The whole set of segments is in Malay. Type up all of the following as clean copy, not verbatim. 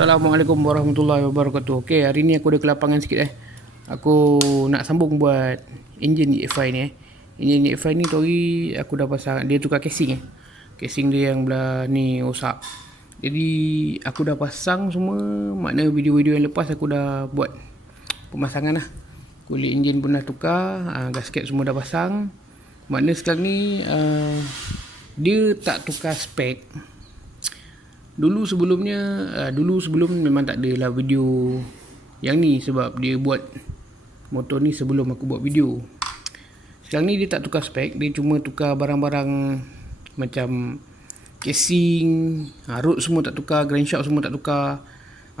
Assalamualaikum warahmatullahi wabarakatuh. Okey, hari ni aku ada kelapangan sikit Aku nak sambung buat enjin EFI ni Enjin EFI ni tori aku dah pasang, dia tukar casing Casing dia yang belah ni rosak. Jadi aku dah pasang semua, makna video-video yang lepas aku dah buat pemasangan Kulit enjin pun dah tukar, gasket semua dah pasang. Makna sekarang ni dia tak tukar spek. Dulu sebelum memang tak ada lah video yang ni, sebab dia buat motor ni sebelum aku buat video. Sekarang ni dia tak tukar spek, dia cuma tukar barang-barang macam casing, rod semua tak tukar, crankshaft semua tak tukar,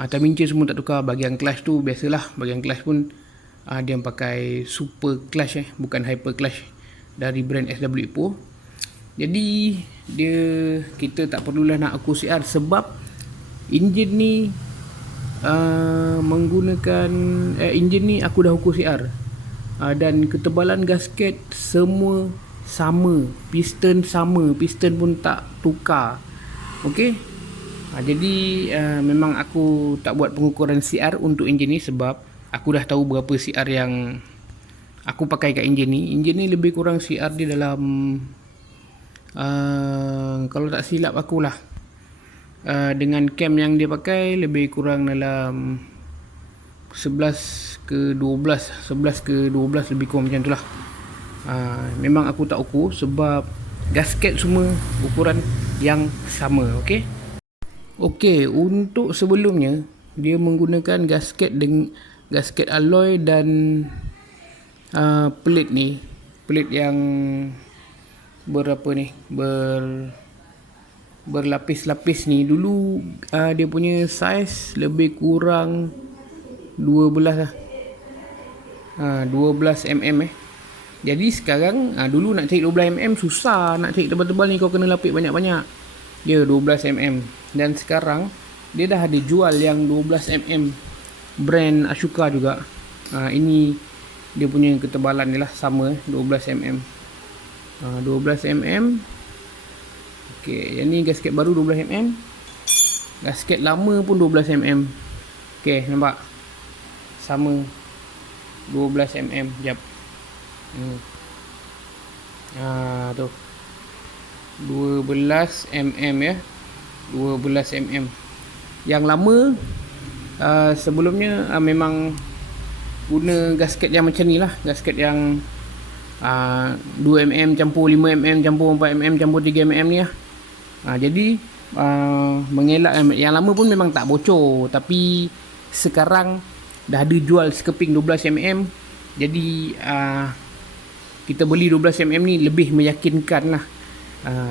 timing chain semua tak tukar. Bahagian clutch tu biasalah, bahagian clutch pun dia pakai super clutch bukan hyper clutch dari brand SW Epo. Jadi kita tak perlulah nak aku CR, sebab enjin ni menggunakan enjin ni aku dah ukur CR, dan ketebalan gasket semua sama, piston sama, piston pun tak tukar. Okey. Jadi memang aku tak buat pengukuran CR untuk enjin ni, sebab aku dah tahu berapa CR yang aku pakai kat enjin ni. Enjin ni lebih kurang CR dia dalam kalau tak silap akulah, dengan cam yang dia pakai lebih kurang dalam 11 ke 12 lebih kurang macam tu lah. Memang aku tak ukur sebab gasket semua ukuran yang sama. Okey, untuk sebelumnya dia menggunakan gasket alloy dan plate ni, plate yang berlapis-lapis ni. Dulu dia punya saiz lebih kurang 12 mm Jadi sekarang dulu nak cari 12 mm susah, nak cari tebal-tebal ni kau kena lapis banyak-banyak. Dia 12 mm, dan sekarang dia dah ada jual yang 12 mm brand Ashoka juga. Ini dia punya ketebalan dia lah, sama 12 mm. 12 mm. Okey, yang ni gasket baru 12 mm. Gasket lama pun 12 mm. Okey, nampak? Sama 12 mm. Jap. Tu 12 mm ya. 12 mm. Yang lama sebelumnya memang guna gasket yang macam ni lah, gasket yang 2mm campur 5mm campur 4mm campur 3mm ni lah. Jadi mengelak yang lama pun memang tak bocor, tapi sekarang dah ada jual sekeping 12mm. Jadi kita beli 12mm ni lebih meyakinkan lah.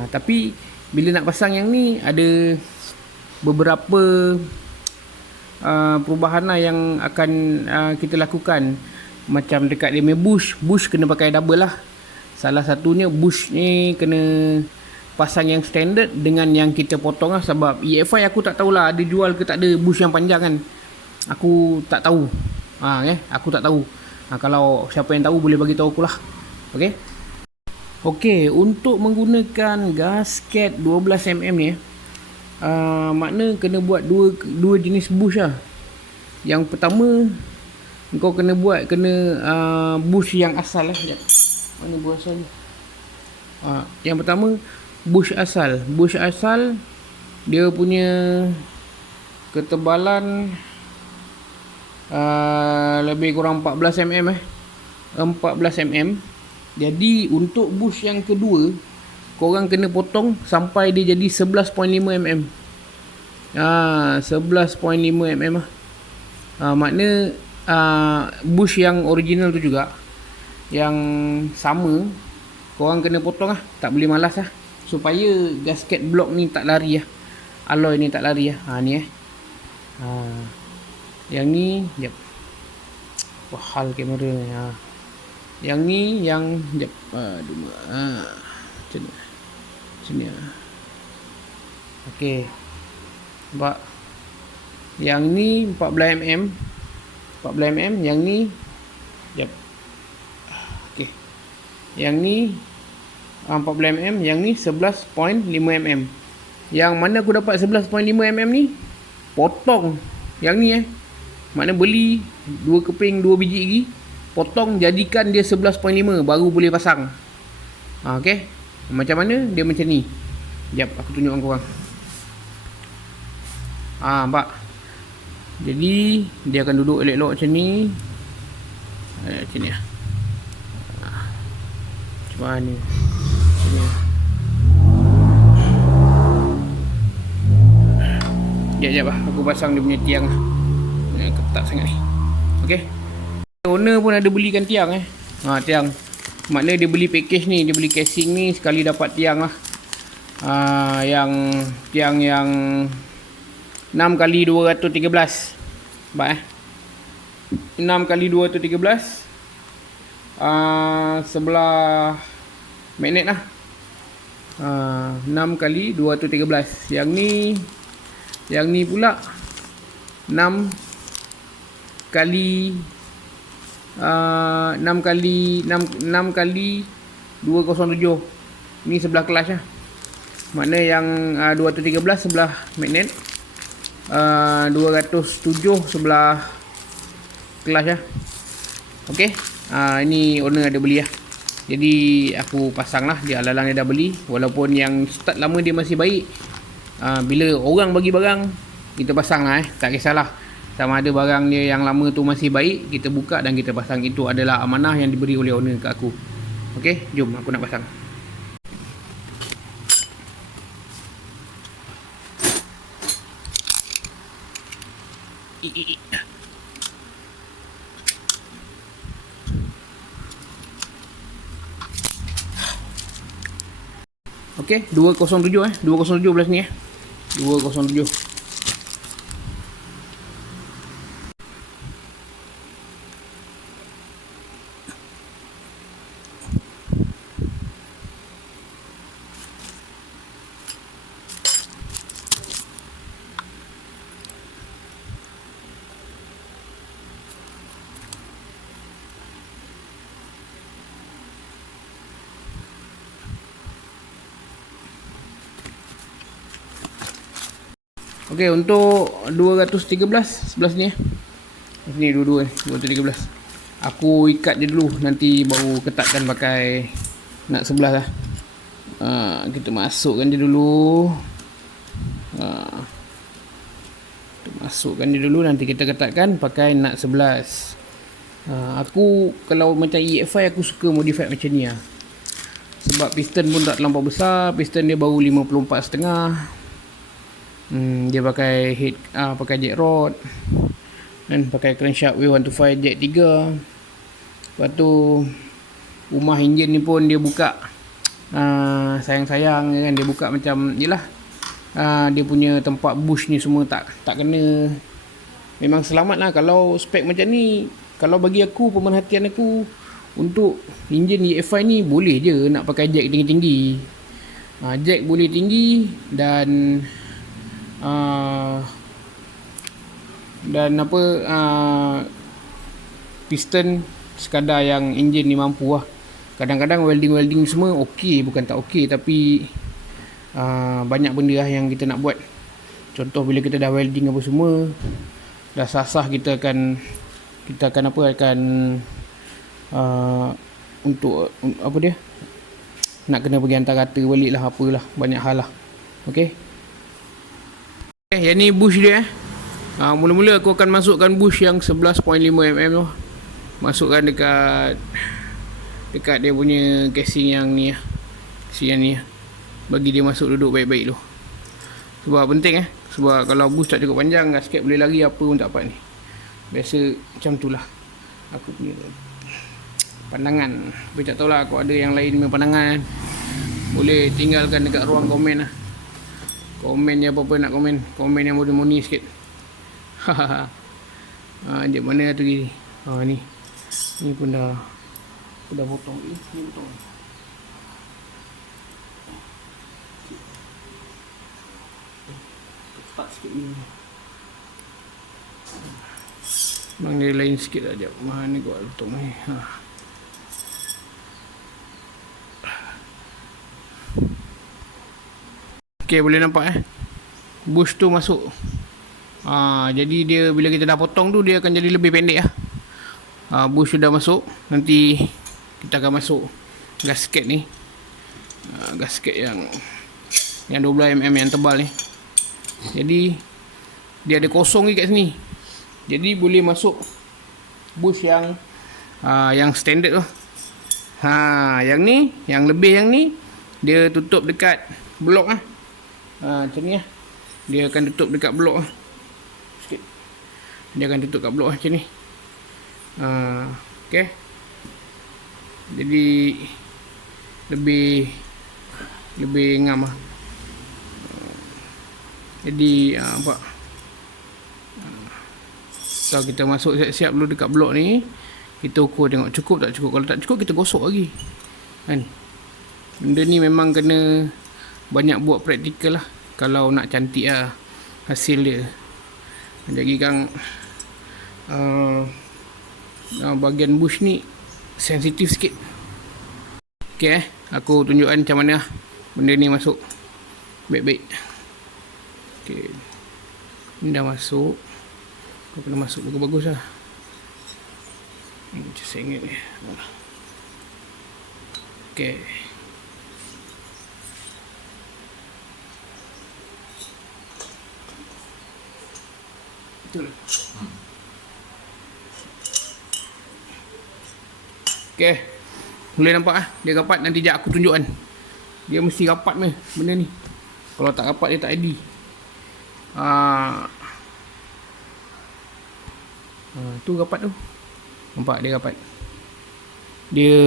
Tapi bila nak pasang yang ni ada beberapa perubahan lah yang akan kita lakukan. Macam dekat dia punya bush kena pakai double lah. Salah satunya bush ni kena pasang yang standard dengan yang kita potong lah. Sebab EFI aku tak tahulah ada jual ke tak ada bush yang panjang kan. Aku tak tahu. Aku tak tahu. Kalau siapa yang tahu boleh bagi tahu aku lah. Okey, untuk menggunakan gasket 12mm ni makna kena buat dua jenis bush lah. Yang pertama kau kena bush yang asal lah. Mana bush asal ni? Yang pertama bush asal. Bush asal dia punya ketebalan lebih kurang 14 mm 14 mm. Jadi untuk bush yang kedua korang kena potong sampai dia jadi 11.5 mm. 11.5 mm lah. Makna bush yang original tu juga, yang sama, korang kena potong lah. Tak boleh malas lah, supaya gasket block ni tak lari lah, alloy ni tak lari lah. Ni yang ni jap, hal kamera ni. Yang ni yang jap, macam ni. Okey, nampak? Yang ni 14 mm, yang ni jap. Okey. Yang ni 14 mm, yang ni 11.5 mm. Yang mana aku dapat 11.5 mm ni? potong yang ni makna beli 2 keping 2 biji lagi, potong jadikan dia 11.5 baru boleh pasang. Okey, macam mana dia macam ni. Sekejap aku tunjukkan korang. Nampak. Jadi dia akan duduk elok-elok macam ni. Macam ni lah. Macam mana macam ni. Sekejap lah, aku pasang dia punya tiang lah. Ketat sangat ni. Okey, owner pun ada belikan tiang tiang. Maknanya dia beli package ni, dia beli casing ni sekali dapat tiang lah. Yang tiang yang 6x213. Nampak 6x213. Sebelah magnet lah. 6x213. Yang ni pula 6 kali 207. Ni sebelah kelas lah. Makna yang 213 sebelah magnet, 207 sebelah kelas lah. Okey, ini owner ada beli lah. Jadi aku pasang lah. Dia alalang dia dah beli. Walaupun yang start lama dia masih baik. Bila orang bagi barang, kita pasang lah tak kisahlah. Sama ada barang dia yang lama tu masih baik, kita buka dan kita pasang. Itu adalah amanah yang diberi oleh owner ke aku. Okey, jom aku nak pasang. Okey, 207 207 belah sini 207. Okey, untuk 213 sebelah sini Sini dua-dua 213. Aku ikat dia dulu, nanti baru ketatkan pakai nak sebelah lah. Kita masukkan dia dulu. Kita masukkan dia dulu, nanti kita ketatkan pakai nak 11. Aku kalau macam EFI aku suka modify macam ni lah. Sebab piston pun tak terlampau besar. Piston dia baru 54.5. Dia pakai head, pakai jack rod dan pakai crankshaft W125 jack 3. Lepas tu rumah enjin ni pun dia buka sayang-sayang kan, dia buka macam yelah, dia punya tempat bush ni semua tak kena. Memang selamat lah kalau spek macam ni. Kalau bagi aku, pemerhatian aku untuk enjin EFI ni, boleh je nak pakai jack tinggi-tinggi. Jack boleh tinggi dan piston sekadar yang enjin ni mampu lah. Kadang-kadang welding semua okey, bukan tak okey, tapi banyak benda lah yang kita nak buat. Contoh bila kita dah welding apa semua, dah sah-sah, kita akan untuk apa dia, nak kena pergi hantar kata balik lah, apalah, banyak hal lah. Okey, yang ni bush dia mula-mula aku akan masukkan bush yang 11.5 mm tu. Masukkan dekat dia punya casing yang ni casing yang ni bagi dia masuk duduk baik-baik tu. Sebab penting sebab kalau bush tak cukup panjang, gasket boleh lari, apa pun tak dapat ni. Biasa macam tu lah aku punya pandangan. Tapi tak tahulah, aku ada yang lain punya pandangan. Boleh tinggalkan dekat ruang komen lah. Komen je apa-apa nak komen. Komen yang moni-moni sikit. Dia mana tu ni? Ni pun dah potong. Ni potong. Ketat sikit ni. Bang dia lain sikit lah. Sekejap. Mana gua potong ni. Okay, boleh nampak bush tu masuk. Jadi dia bila kita dah potong tu dia akan jadi lebih pendek lah. Bush sudah masuk. Nanti kita akan masuk gasket ni. Gasket yang 12mm yang tebal ni. Jadi dia ada kosong ni kat sini. Jadi boleh masuk bush yang standard tu. Yang ni, yang lebih yang ni dia tutup dekat blok lah. Macam ni lah. Dia akan tutup dekat blok lah. Sikit. Dia akan tutup kat blok lah macam ni. Okay. Jadi lebih ngam lah. Jadi nampak. Kalau kita masuk siap-siap dulu dekat blok ni, kita ukur tengok cukup tak cukup. Kalau tak cukup kita gosok lagi kan. Benda ni memang kena banyak buat praktikal lah kalau nak cantik lah hasil dia. Jadi kan bahagian bush ni sensitif sikit. Okay, aku tunjukkan macam mana benda ni masuk baik-baik. Okay, ni dah masuk. Kau kena masuk bagus-bagus lah. Macam saya ingat ni. Okay. Betul. Okay. Boleh nampak lah. Dia rapat. Nanti sekejap aku tunjukkan. Dia mesti rapat ni benda ni. Kalau tak rapat dia tak ID. Tu rapat tu. Nampak dia rapat. Dia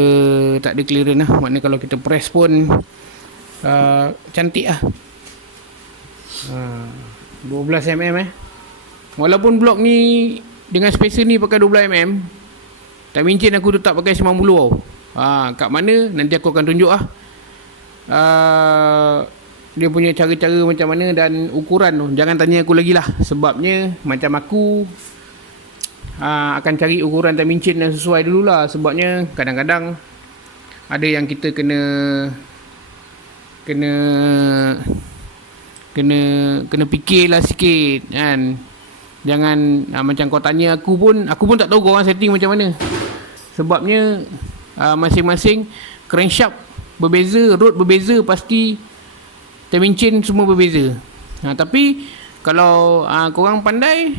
tak ada clearance lah. Maknanya kalau kita press pun cantik lah. 12mm Walaupun blok ni dengan spacer ni pakai 12mm, tak mincin aku tetap pakai 90 tau. Kat mana nanti aku akan tunjuk lah. Dia punya cara-cara macam mana dan ukuran tu. Jangan tanya aku lagi lah. Sebabnya macam aku akan cari ukuran time mincin yang sesuai dululah. Sebabnya kadang-kadang ada yang kita kena fikirlah sikit kan. Jangan macam kau tanya aku pun tak tahu kau orang setting macam mana. Sebabnya masing-masing crankshaft berbeza, rod berbeza, pasti time mincin semua berbeza. Tapi kalau korang pandai,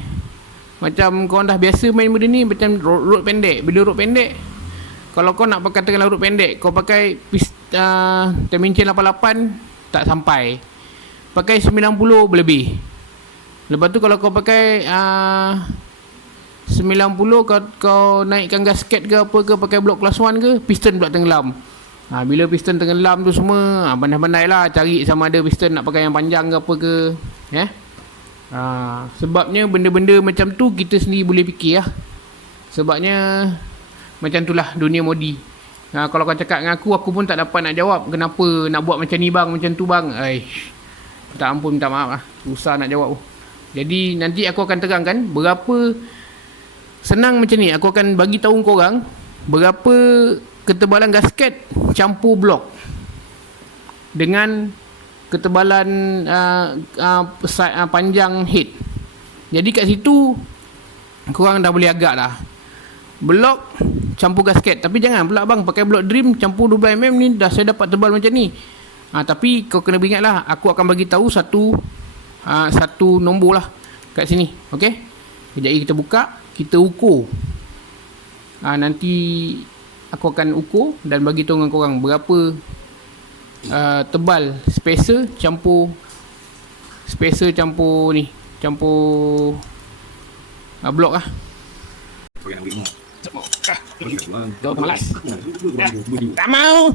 macam korang dah biasa main benda ni, macam rod pendek. Bila rod pendek, kalau kau nak pakai katakanlah rod pendek, kau pakai time mincin 88 tak sampai. Pakai 90 berlebih. Lepas tu kalau kau pakai 90, kau naikkan gasket ke apa ke, pakai blok kelas 1 ke, piston pula tenggelam. Bila piston tenggelam tu semua, pandai-pandai lah cari sama ada piston nak pakai yang panjang ke apa ke. Sebabnya benda-benda macam tu kita sendiri boleh fikir lah. Sebabnya macam tu lah dunia modi. Kalau kau cakap dengan aku pun tak dapat nak jawab. Kenapa nak buat macam ni bang, macam tu bang. Tak ampun, minta maaf lah. Susah nak jawab. Jadi nanti aku akan terangkan berapa senang macam ni. Aku akan bagi tahu korang berapa ketebalan gasket campur blok dengan ketebalan panjang head. Jadi kat situ korang dah boleh agak dah. Blok campur gasket. Tapi jangan pula bang pakai blok dream campur 12mm ni dah saya dapat tebal macam ni. Tapi kau kena ingat lah, aku akan bagi tahu satu nombor lah kat sini. Okey. Jadi kita buka, kita ukur. Nanti aku akan ukur dan bagi tahu dengan korang berapa tebal spacer campur ni, campur blok lah. Kau malas. Tak mau.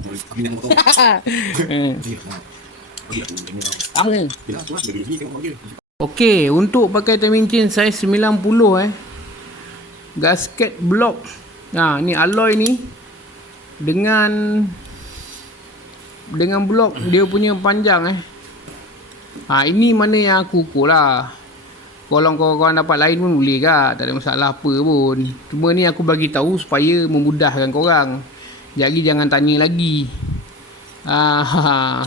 Okey, untuk pakai time mincin saiz 90 gasket blok. Ni alloy ni dengan blok dia punya panjang ini mana yang aku ukur lah. Kalau korang dapat lain pun boleh tak ada masalah apa pun. Cuma ni aku bagi tahu supaya memudahkan korang. Jadi jangan tanya lagi.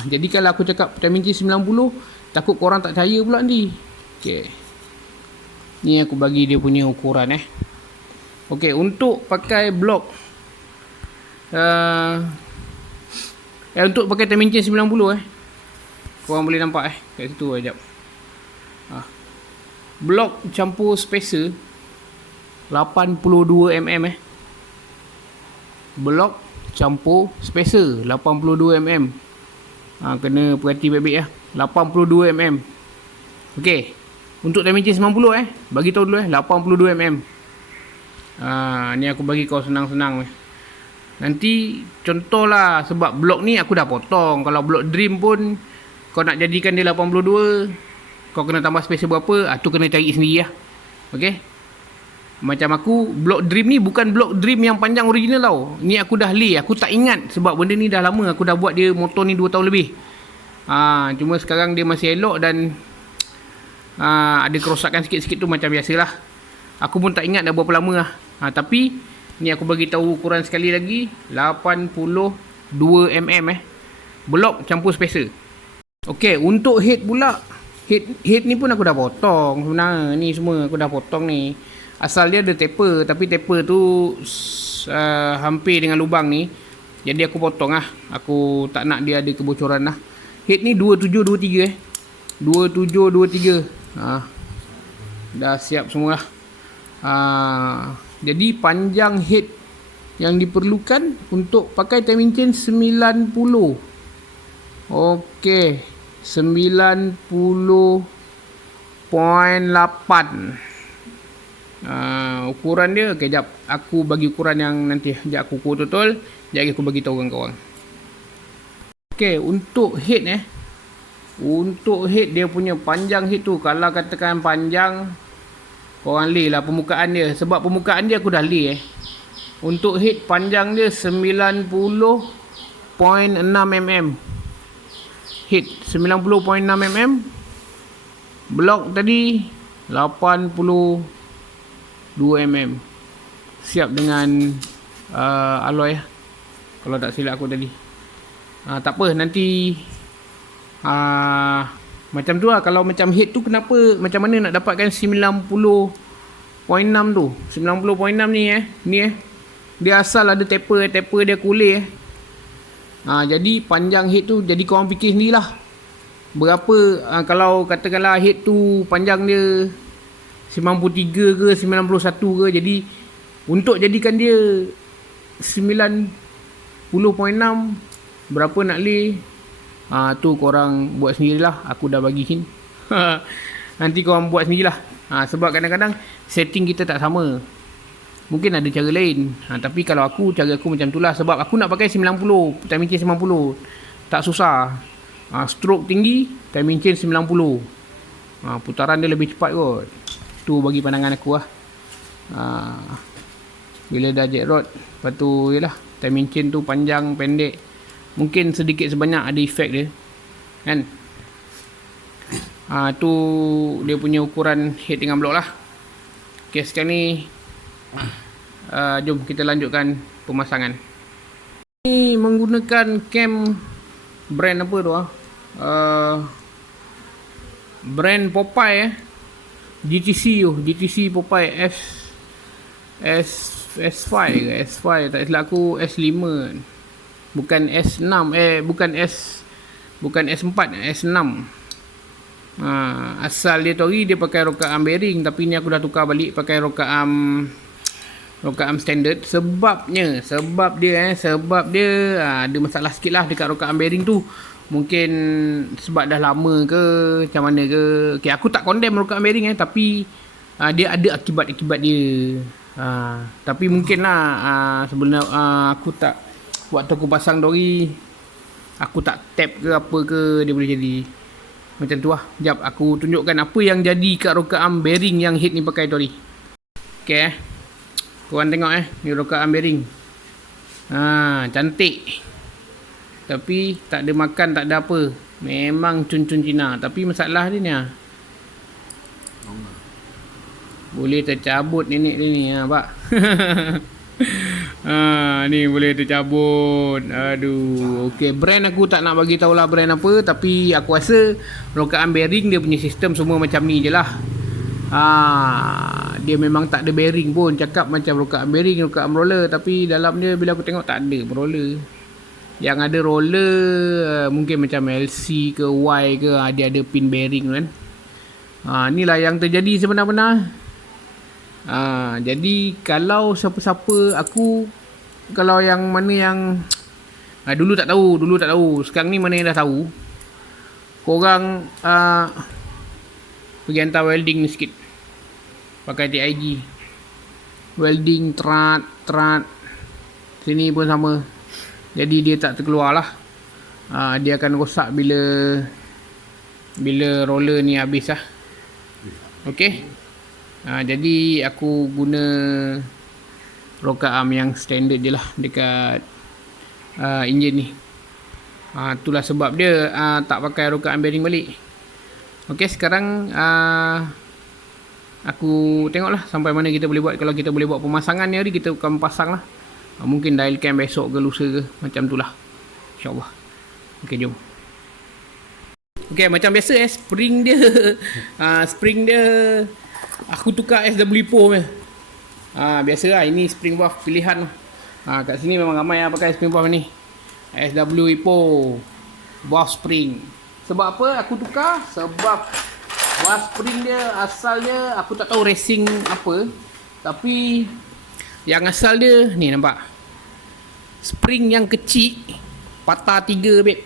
Jadi kalau aku cakap time mincin 90, takut korang tak percaya pula nanti. Okey. Ni aku bagi dia punya ukuran Okey, untuk pakai blok untuk pakai dimension 90 korang boleh nampak kat situ sekejap. Blok campur spacer 82 mm blok campur spacer 82 mm. Kena perhati baik-baik 82 mm. Okey, untuk dimension 90 bagi tahu dulu 82 mm. Ni aku bagi kau senang-senang Nanti contohlah, sebab blok ni aku dah potong. Kalau blok dream pun kau nak jadikan dia 82, kau kena tambah spacer berapa, tu kena cari sendiri Okey. Macam aku, blok dream ni bukan blok dream yang panjang original tau. Ni aku dah lay, aku tak ingat sebab benda ni dah lama. Aku dah buat dia motor ni 2 tahun lebih. Cuma sekarang dia masih elok dan ada kerosakan sikit-sikit tu macam biasalah. Aku pun tak ingat dah berapa lama tapi ni aku bagi tahu ukuran sekali lagi, 82 mm blok campur spacer. Okey, untuk head pula, head ni pun aku dah potong sebenarnya. Ni semua aku dah potong ni. Asal dia ada taper, tapi taper tu hampir dengan lubang ni. Jadi aku potong Aku tak nak dia ada kebocoran Head ni 2723 2723. Dah siap semua Jadi panjang head yang diperlukan untuk pakai dimension 90. Okey, 90.8. Ukuran dia, kejap aku bagi ukuran yang nanti. Sekejap aku ukur total. Sekejap aku bagi tahu kawan-kawan. Okey, untuk head untuk head dia punya panjang head tu, kalau katakan panjang, korang lay lah permukaan dia. Sebab permukaan dia aku dah lay Untuk head panjang dia 90.6 mm. Head 90.6 mm. Blok tadi 82 mm. Siap dengan alloy kalau tak silap aku tadi. Tak apa, nanti macam tu kalau macam head tu, kenapa, macam mana nak dapatkan 90.6 tu. 90.6 ni dia asal ada taper dia kulih jadi panjang head tu, jadi korang fikir sendirilah berapa. Kalau katakanlah head tu panjang dia 93 ke 91 ke, jadi untuk jadikan dia 90.6 berapa nak lay, tu korang buat sendirilah. Aku dah bagi hint. Nanti korang buat sendirilah. Sebab kadang-kadang setting kita tak sama. Mungkin ada cara lain. Tapi kalau cara aku macam itulah. Sebab aku nak pakai 90, dimension 90. Tak susah. Stroke tinggi, dimension 90. Putaran dia lebih cepat kot. Tu bagi pandangan aku bila dah jet rod, lepas tu yalah, dimension tu panjang pendek, mungkin sedikit sebanyak ada efek dia kan. Tu dia punya ukuran head dengan blok lah. Okay, sekarang ni jom kita lanjutkan pemasangan. Ni menggunakan cam brand apa tu brand Popeye GTC Popeye S5 ke S5, tak silap aku S5, bukan S6 bukan S4, S6. Asal dia tori dia pakai rokaan bearing, tapi ni aku dah tukar balik pakai rokaan standard. Sebab dia ada masalah sikit lah dekat rokaan bearing tu. Mungkin sebab dah lama ke macam mana ke. Okay, aku tak condemn rokaan bearing tapi dia ada akibat-akibat dia. Tapi mungkin lah sebenarnya aku tak, waktu aku pasang dori, aku tak tap ke apa ke, dia boleh jadi macam tu lah. Sekejap aku tunjukkan apa yang jadi kat rokaan bearing yang head ni pakai dori. Okay, korang tengok ni rokaan bearing. Cantik, tapi tak ada makan, tak ada apa. Memang cun-cun Cina. Tapi masalah dia ni boleh tercabut nenek dia ni pak. Ni boleh tercabut. Aduh. Okey, brand aku tak nak bagi tahulah brand apa, tapi aku rasa rokaan bearing dia punya sistem semua macam ni je lah. Dia memang tak ada bearing pun. Cakap macam rokaan bearing, rokaan roller, tapi dalam dia bila aku tengok tak ada roller. Yang ada roller mungkin macam LC ke Y ke, dia ada pin bearing kan. Inilah yang terjadi sebenar-benar. Jadi kalau siapa-siapa kalau yang mana yang dulu tak tahu. Sekarang ni mana yang dah tahu. Korang pergi hantar welding ni sikit. Pakai TIG. Welding terat. Sini pun sama. Jadi dia tak terkeluar lah. Dia akan rosak bila roller ni habis lah. Okay. Jadi aku guna rocker arm yang standard je lah dekat enjin ni. Itulah sebab dia tak pakai rocker arm bearing balik. Okay, sekarang aku tengoklah sampai mana kita boleh buat. Kalau kita boleh buat pemasangan ni hari, kita akan pasang lah. Mungkin dial cam besok ke lusa ke, macam tu lah, InsyaAllah. Okay, jom. Okay, macam biasa spring dia aku tukar SW Poh punya. Biasa lah, ini spring valve pilihan lah. Kat sini memang ramai yang pakai spring valve ni, SW Poh valve spring. Sebab apa aku tukar? Sebab valve spring dia asalnya aku tak tahu racing apa, tapi yang asal dia ni, nampak spring yang kecil patah 3 babe.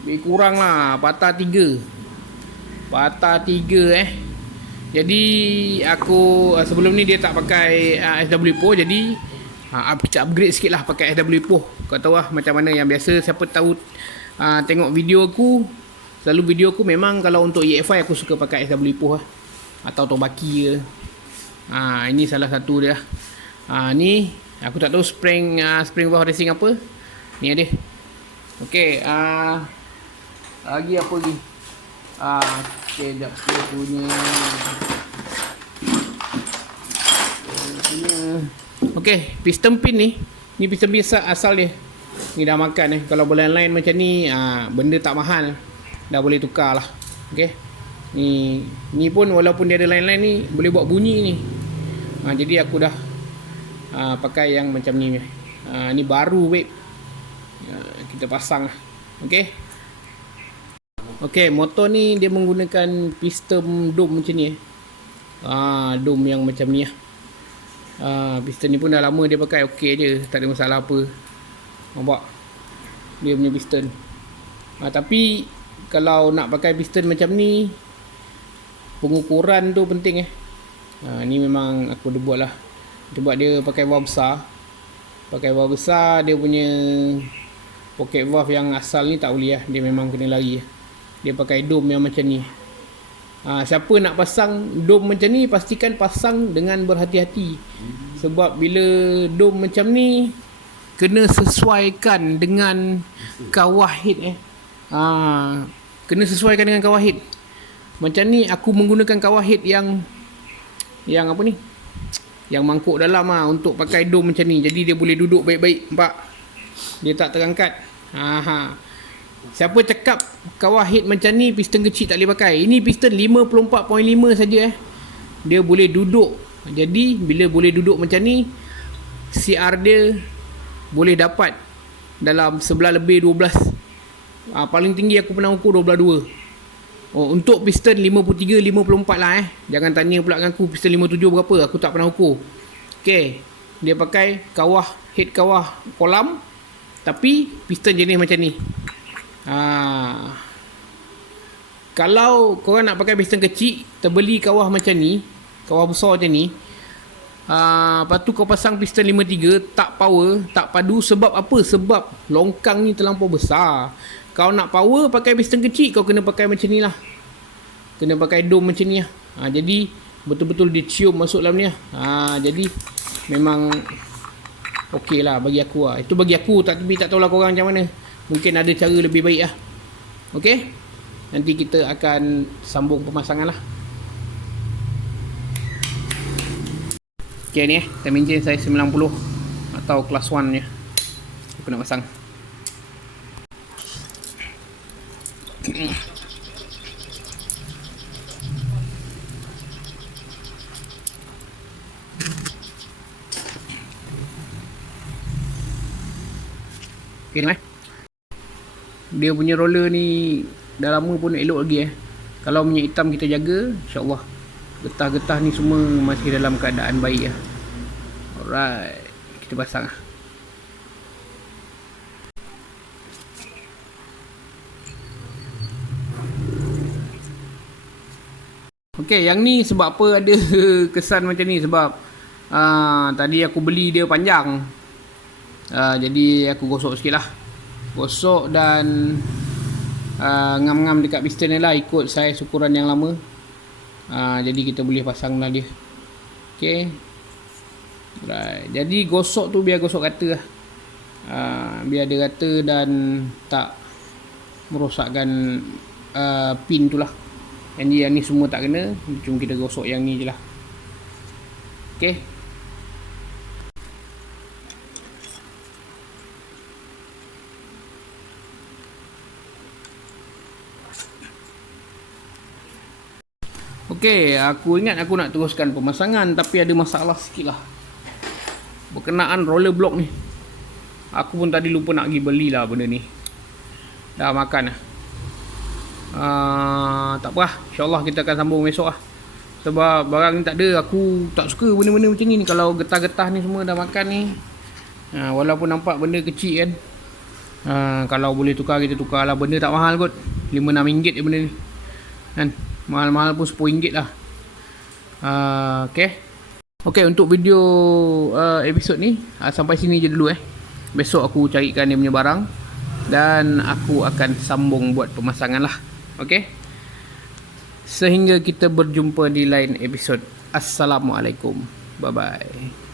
Lebih kurang lah patah 3. Jadi aku sebelum ni dia tak pakai SW Poh, jadi kita upgrade sikit lah pakai SW Poh. Kau tahu lah macam mana. Yang biasa siapa tahu tengok video aku, selalu video aku memang kalau untuk EFI aku suka pakai SW Poh lah, atau Tobaki ke. Ini salah satu dia. Ni aku tak tahu spring valve racing apa. Ni ada. Okey, lagi apa lagi? Okay, sekejap dia punya. Okey, piston pin ni piston pin asal dia. Ni dah makan Kalau lain-lain macam ni, benda tak mahal, dah boleh tukar lah. Okey. Ni pun walaupun dia ada lain-lain ni, boleh buat bunyi ni. Jadi aku dah pakai yang macam ni. Ni baru babe. Kita pasang lah. Okey. Okey, motor ni dia menggunakan piston dome macam ni. Dome yang macam ni lah. Piston ni pun dah lama dia pakai, okey je, tak ada masalah apa. Nampak dia punya piston. Tapi kalau nak pakai piston macam ni, pengukuran tu penting ni memang aku dah buat lah. Sebab dia pakai valve besar. Dia punya pocket valve yang asal ni tak boleh lah. Dia memang kena lari. Dia pakai dome yang macam ni. Siapa nak pasang dome macam ni, pastikan pasang dengan berhati-hati. Sebab bila dome macam ni, kena sesuaikan dengan kawah head kena sesuaikan dengan kawah head. Macam ni aku menggunakan kawah head yang apa ni, yang mangkuk dalam untuk pakai dome macam ni. Jadi dia boleh duduk baik-baik. Nampak? Dia tak terangkat. Siapa cakap kawah head macam ni piston kecil tak boleh pakai, ini piston 54.5 saja dia boleh duduk. Jadi bila boleh duduk macam ni, CR dia boleh dapat dalam 11 lebih 12. Paling tinggi aku pernah ukur 12.2. Untuk piston 53, 54 lah Jangan tanya pula dengan aku piston 57 berapa, aku tak pernah ukur. Okay, dia pakai head kawah kolam, tapi piston jenis macam ni. Kalau korang nak pakai piston kecil, terbeli kawah macam ni, kawah besar macam ni, lepas tu kau pasang piston 53, tak power, tak padu. Sebab apa? Sebab longkang ni terlampau besar. Kau nak power pakai piston kecil, kau kena pakai macam ni lah. Kena pakai dome macam ni lah. Jadi betul-betul dia cium masuk dalam ni lah. Jadi memang okey lah bagi aku lah. Itu bagi aku, tapi tak tahulah korang macam mana. Mungkin ada cara lebih baik lah. Okey, nanti kita akan sambung pemasangan lah. Okey, ni time engine saya 90 atau kelas 1 nya. Aku nak pasang. Okay lah. Dia punya roller ni dah lama pun elok lagi Kalau minyak hitam kita jaga, insyaAllah getah-getah ni semua masih dalam keadaan baik Alright, kita pasang Okay, yang ni sebab apa ada kesan macam ni, sebab tadi aku beli dia panjang, jadi aku gosok sikit lah. Gosok dan ngam-ngam dekat piston ni lah, ikut saiz ukuran yang lama. Jadi kita boleh pasang lah dia. Okay, right. Jadi gosok tu biar gosok rata lah, biar dia rata dan tak merosakkan pin tu lah. Yang ni semua tak kena, cuma kita gosok yang ni je lah. Okay. Okay, aku ingat aku nak teruskan pemasangan, tapi ada masalah sikit lah berkenaan roller block ni. Aku pun tadi lupa nak pergi beli lah benda ni. Dah makan lah. Tak apa lah, InsyaAllah kita akan sambung besok lah. Sebab barang ni tak ada, aku tak suka benda-benda macam ni. Kalau getah-getah ni semua dah makan ni, walaupun nampak benda kecil kan, kalau boleh tukar kita tukar lah. Benda tak mahal kot, 5-6 ringgit je benda ni kan. Mahal-mahal pun 10 ringgit lah. Okay, untuk video episod ni sampai sini je dulu Besok aku carikan dia punya barang dan aku akan sambung buat pemasangan lah. Okay, sehingga kita berjumpa di lain episod. Assalamualaikum, bye bye.